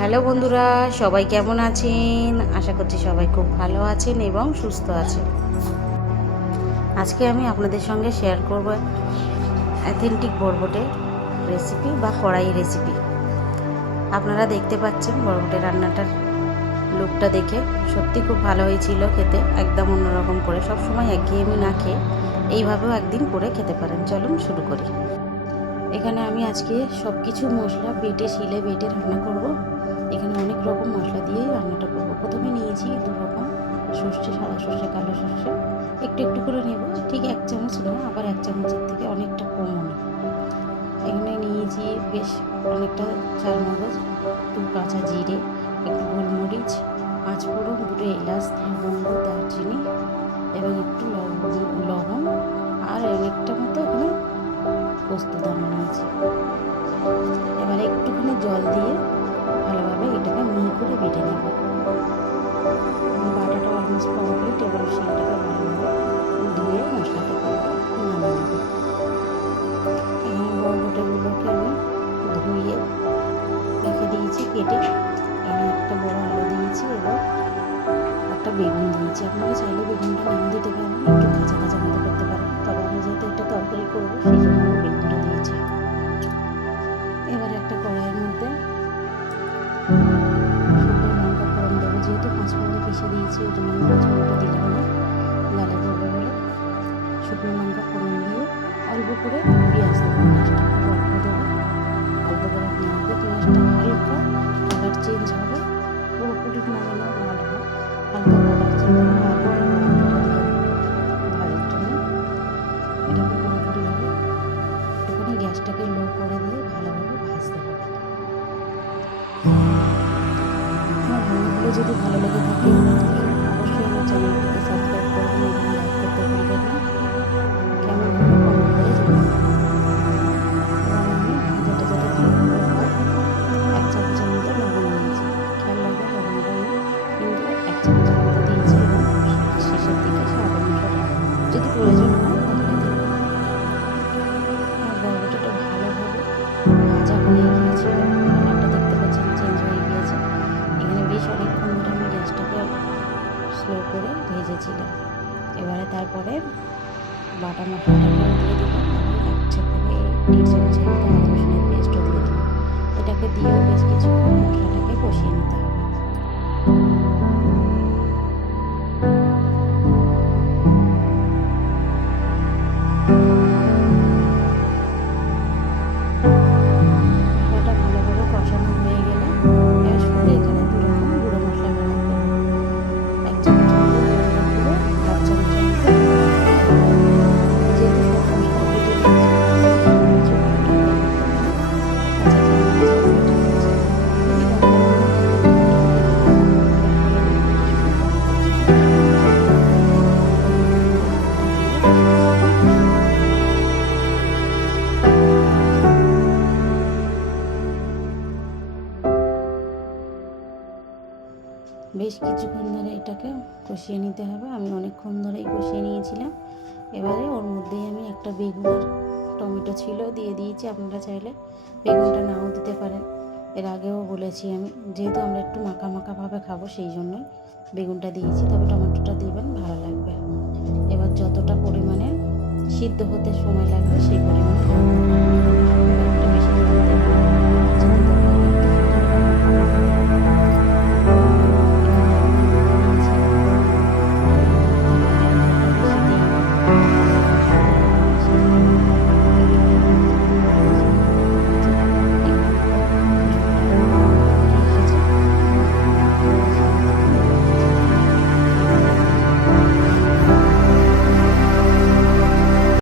Hello বন্ধুরা, সবাই কেমন আছেন? আশা করছি সবাই খুব ভালো আছেন এবং সুস্থ আছেন। আজকে আমি আপনাদের সঙ্গে শেয়ার করব অথেন্টিক বরবটের রেসিপি বা কড়াই রেসিপি। আপনারা দেখতে পাচ্ছেন বরবটের রান্নাটার লুকটা দেখে সত্যি খুব ভালো হয়েছিল খেতে, একদম অন্যরকম করে। সবসময় একঘেয়েমি না খেয়ে এইভাবেও একদিন করে খেতে পারেন। চলুন শুরু করি। এখানে আমি আজকে সব কিছু মশলা শিলে বেটে রান্না করব। এখানে অনেক রকম মশলা দিয়েই রান্নাটা করব। প্রথমে নিয়েছি দু রকম সর্ষে, সাদা সর্ষে, কালো সর্ষে। একটু একটু করে নেব, ঠিক 1 চামচ নয়, আবার 1 চামচের থেকে অনেকটা কমও না। এখানে নিয়েছি বেশ অনেকটা চালমগজ, একটু কাঁচা জিরে, একটু গোলমরিচ, 5 ফোড়ন, 2টো এলাচ, লবঙ্গ, দারচিনি এবং একটু লবণ আর অনেকটা মতো এখানে পোস্তদানা নিয়েছি। এবারে একটুখানি জল দিয়ে ভালোভাবে এটাকে মিহি করে বেটে নেব। আমার বাটাটা অলমোস্ট কমপ্লিট। এবার শিলটাকে ভালোভাবে ধুয়ে মশলাটা করবো, নামিয়ে নেব। এখানে বরবটিগুলোকে আমি ধুয়ে রেখে দিয়েছি কেটে। এখানে একটা বড় আলু দিয়েছি এবং একটা বেগুন দিয়েছি। আপনারা চাইলে বেগুনটা নামিয়ে দিতে পারেন, একটু কাঁচা কাঁচা মতো করতে পারেন, তবে আমি যেহেতু একটা তরকারি করবো সেই জন্য আমি বেগুনটা দিয়েছি। এবার একটা কড়াইয়ের মধ্যে শুকনো লঙ্কা ফোড়ন দেবো। যেহেতু 5 ফোড়ন পিষে দিয়েছি ওই জন্য আমি 5 ফোড়নটা দিলাম না, লালে পড়বে বলে। শুকনো লঙ্কা ফোড়ন দিয়ে অল্প করে পেঁয়াজ দেবো। পেঁয়াজটা খুব অল্প দেবো, অল্প করে পেঁয়াজ দিয়ে পেঁয়াজটা হালকা কালার চেঞ্জ হবে, পুরোপুরি মানে না লাল হবে, হালকা কালার চেঞ্জ হবে। তারপরে বরবটিটা দিয়ে দেবো ভাজার জন্য। এটাকে পুরোপুরিভাবে একটুখানি গ্যাসটাকে লো করে দিয়ে ভালোভাবে ভাজতে হবে। আমার রান্নাগুলো যদি ভালো লেগে থাকে অবশ্যই আমার চ্যানেলটিকে সাবস্ক্রাইব করবেন এবং লাইক করতে ভুলবেন না। কেমন হলো কমেন্ট করে জানাবেন। এবার আমি ভাজাটা যাতে ভালোভাবে হয়, 1 চামচের মতো লবণ নিয়েছি। খেয়াল রাখবেন লবণটা আমি কিন্তু 1 চামচের মতো দিয়েছি এবং শেষের দিকে স্বাদ অনুসারে যদি প্রয়োজন হয় তাহলে দেবেন। আমার বরবটিটা ভালোভাবে ভাজা হয়ে গিয়েছিল, কালারটা দেখতে পাচ্ছেন চেঞ্জ হয়ে গিয়েছে। এখানে বেশ অনেকক্ষণ ধরে আমি গ্যাসটাকে স্লো করে ভেজেছিলাম। এবারে তারপরে বাটা মশলাটাকেও দিয়ে দিলাম এবং 1 থেকে 1.5 চামচের মতো আদা রসুনের পেস্টও দিয়ে দিলাম। এটাকে দিয়েও বেশ কিছুক্ষণ মশলাটাকে কষিয়ে নিতে হবে। মশলাটা ভালোভাবে কষানো হয়ে গেলে এবার শুধু এখানে 2 রকম গুঁড়ো মশলা ব্যবহার করব। 1 চামচ মতো হলুদের গুঁড়ো, 1/2 চামচের মতো লঙ্কার গুঁড়ো। যেহেতু সব মশলা বেটে দিয়েছি তাই কিছু গুঁড়োটা ব্যবহার করব না। কাঁচা জিরে ভাজা গুঁড়োটা দিয়েছি। যদি লঙ্কার গুঁড়ো দিতেন ওটাও দিয়ে দিতেন, আমার ভালো লাগবে না শুধু লঙ্কার ঝাল, সেই জন্য লঙ্কার গুঁড়োটা দিয়ে বেশ কিছুক্ষণ কষিয়ে নিতে হবে। বেশ কিছুক্ষণ ধরে এটাকে কষিয়ে নিতে হবে। আমি অনেকক্ষণ ধরেই কষিয়ে নিয়েছিলাম। এবারে ওর মধ্যেই আমি একটা বেগুন আর টমেটো ছিল দিয়ে দিয়েছি। আপনারা চাইলে বেগুনটা নাও দিতে পারেন। এর আগেও বলেছি আমি, যেহেতু আমরা একটু মাখা মাখাভাবে খাবো সেই জন্যই বেগুনটা দিয়েছি, তবে টমেটোটা দিবেন, ভালো লাগবে। এবার যতটা পরিমাণে সিদ্ধ হতে সময় লাগবে সেই পরিমাণে জল দেবো। আমি এখানে